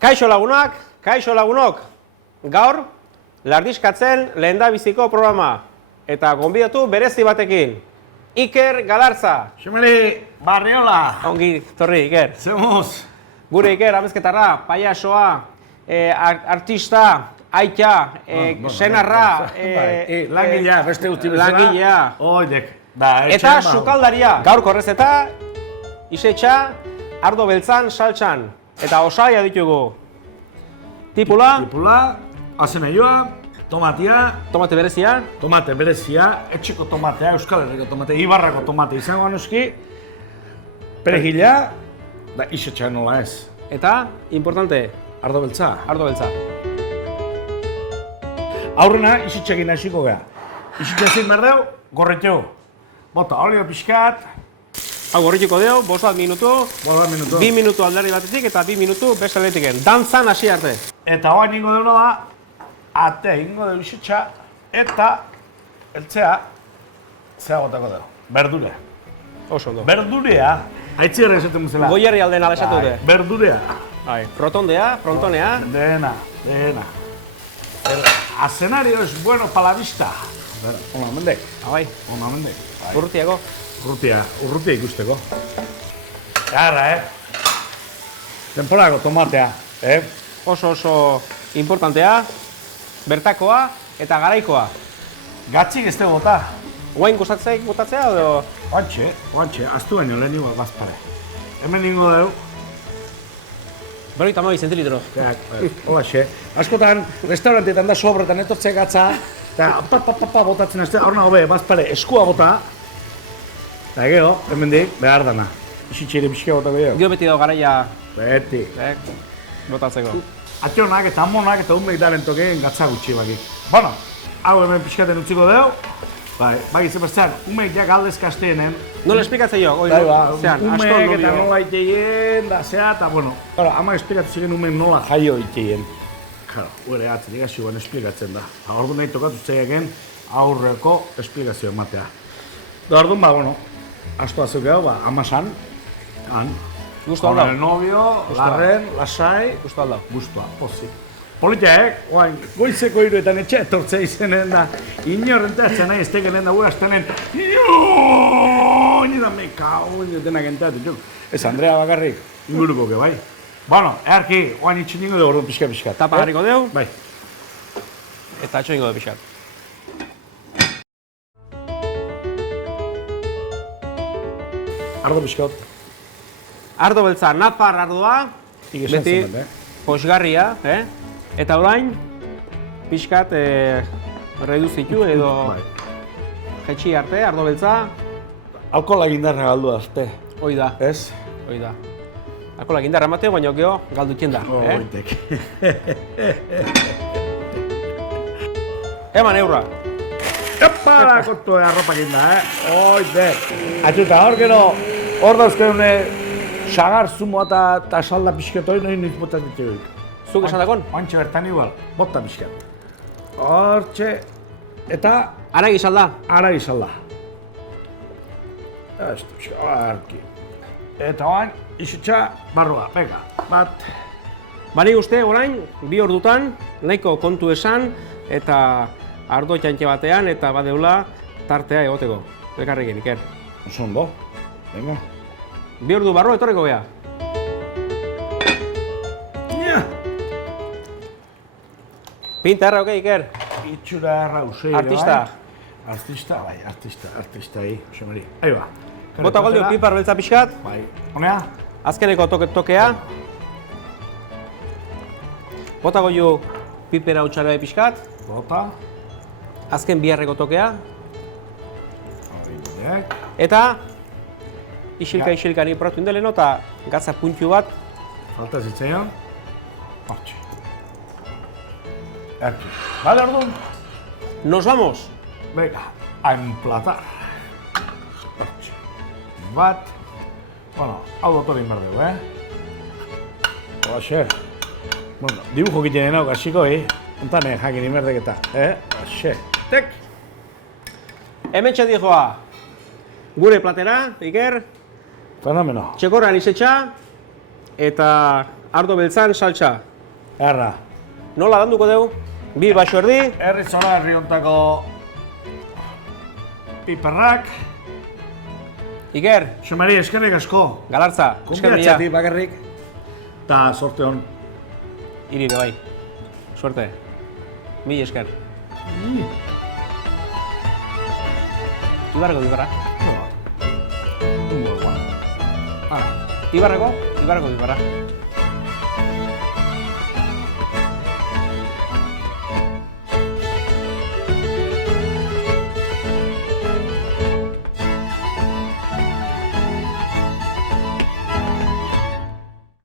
Kaixo lagunok, gaur, Lardiskatzen lehendabiziko programa, eta gonbidatu berezi batekin, Iker Galarza. Xemeri, Barriola. Ongi, torri, Iker. Zemuz. Gure Iker, amezketarra, paiasoa, artista, aita, senarra, langilea, beste guzti bezala. Langilea. Oidek. Eta sukaldaria. Gaur korrezeta, isetxa, ardo beltzan, saltxan. Eta osaia ditugu. Tipula. Tipula, azenaioa, tomatia. Tomate berezia. Tomate berezia, etxeko tomatea, Euskal Herriko tomate, Ibarrako tomate izango anuski. Perejila, da isetxa nola ez. Eta, importante, Ardo beltza. ardo beltza. Aurrena, isetxekin hasiko gea. Isetxezin berdeu, gorretxo. Bota, olio pixkat. Hau gorritiko deo, 5 minutu, 2 2 minutu alderdi batetik eta 2 minutu beste aldetiken. Dantzan hasi arte. Eta hoa ningo deuna da, atea ingo deu isetxa, eta eltzea, zea botako deu. Berdure. Oso ondo. Berdurea, aitzierra esaten muzela. Goierri alden alesatu dute. Berdurea. Protondea, frontonea. Dena. El escenario es bueno para la vista. Ona mendek. Bai, Ona mendek. urrutiago. Urrutia ikusteko. Garra, Temporako tomatea, Oso importantea, bertakoa eta garaikoa. Gatzik ez bota. Guain gustatzea edo? Oantxe, aztu baino lehen igual bazpare. Hemen ningo deu. 52 zentilitro. Hoxe. Askotan, restaurantetan da sobretan etortze gatza, eta botatzen azte, hor nago be, bazpare, eskua bota. Eta gero, hemendik, behar dana. Isitxeire pixka bota gehiago. Gio beti dago garaia Beti. botatzeko. Ationak eta amonak eta unbek daren tokeen gatza gutxi baki. Bueno, hau hemen pixkaten utziko deu. Bai, zebertzean, umek ja galdezka asteenen. Nola esplikatzei jo? Umek eta nola iteien, da zea, eta bueno. Ama esplikatu ziren umek nola jaio iteien. Claro, huere atzen, egazioan esplikatzen da. Orduan nahi tokatu zeiaken aurreko esplikazio ematea. Orduan, bueno, asto azuk gau, amasan, han. Gusto aldau. Con el novio, larren, lasai. Gusto aldau. Gustua, pozik. Politiaek, oain, goizeko hiruetan etxe etortzea izenen da, inorrentatzen nahi ez tekenen da guaztenen, da mekau, denak enteatu, Ez Andrea bakarrik, inguruko ke, bai. Bueno, earki, oain itxin ningo dugu orduan pixka. Tapa garriko deu, Bai. eta atxo ingo du pixat. Ardo pixka hot. Ardo beltza, Nafar ardoa, beti Zen, posgarria, Eta orain, pixkat reduzitu edo jetxi arte, ardo beltza, Alkola gindarra galdu azte. hoi da. Ez? Hoi da. Alkola gindarra emateo, baina geho galdutien da. Oitek. Eman eurra. Epa, kontu arropak inda, Oitek. Atxuta, hor gero, hor dauzkeune sagar zumoa eta salda pixketoi noin niz botat ditugu. Zuk esan dakon? Oantxe bertan igual, bota pixkat. Hortxe, eta Aragi salda. ara izalda. Ez du, arki. Eta oain, isutxa barrua, bega, bat. Bani uste orain, 2 ordutan, nahiko kontu esan, eta ardo txantxe batean, eta badeula tartea egoteko. Bekarrekin, Iker. Oso ondo, venga. 2 ordu barro etorriko gea. Nia! Pinta erra, oke, Iker? Itxura erra usei. Artista. Artista, Xemeri. Ahí ba. Bota goldio pipar beltza pixkat. Bai, honea? Azkeneko tokea. Bota goldio pipera utxarea pixkat. Bota. Azken biharreko tokea. Hori Eta isilka ni probatu indeleno eta gatza puntu bat. Falta zitzaion. Hortxe. Erki. Bale, orduan? Nos vamos! Venga, a emplatar. Hortxe. Bat. Bueno, hau dotorin behar dugu, Hoxe. Bueno, dibujo egiten nauk, hasiko, Ontane, jakin imerdeketa, Hoxe. Tek! Hemen txedijoa. Gure platera, Iker. Fenomeno. Txekorran isetxa eta ardo beltzan saltxa. Erra. Nola landuko dugu? Bi baso erdi. Herri zola herri hontako piperrak. Iker, Xomari, eskerrik asko. Galartza, esker mila. Konbiatzetik bakarrik. Ta sorte hon. Irire bai. Suerte. Mil esker. Ibarreko bibarra. Ibarreko bibarra.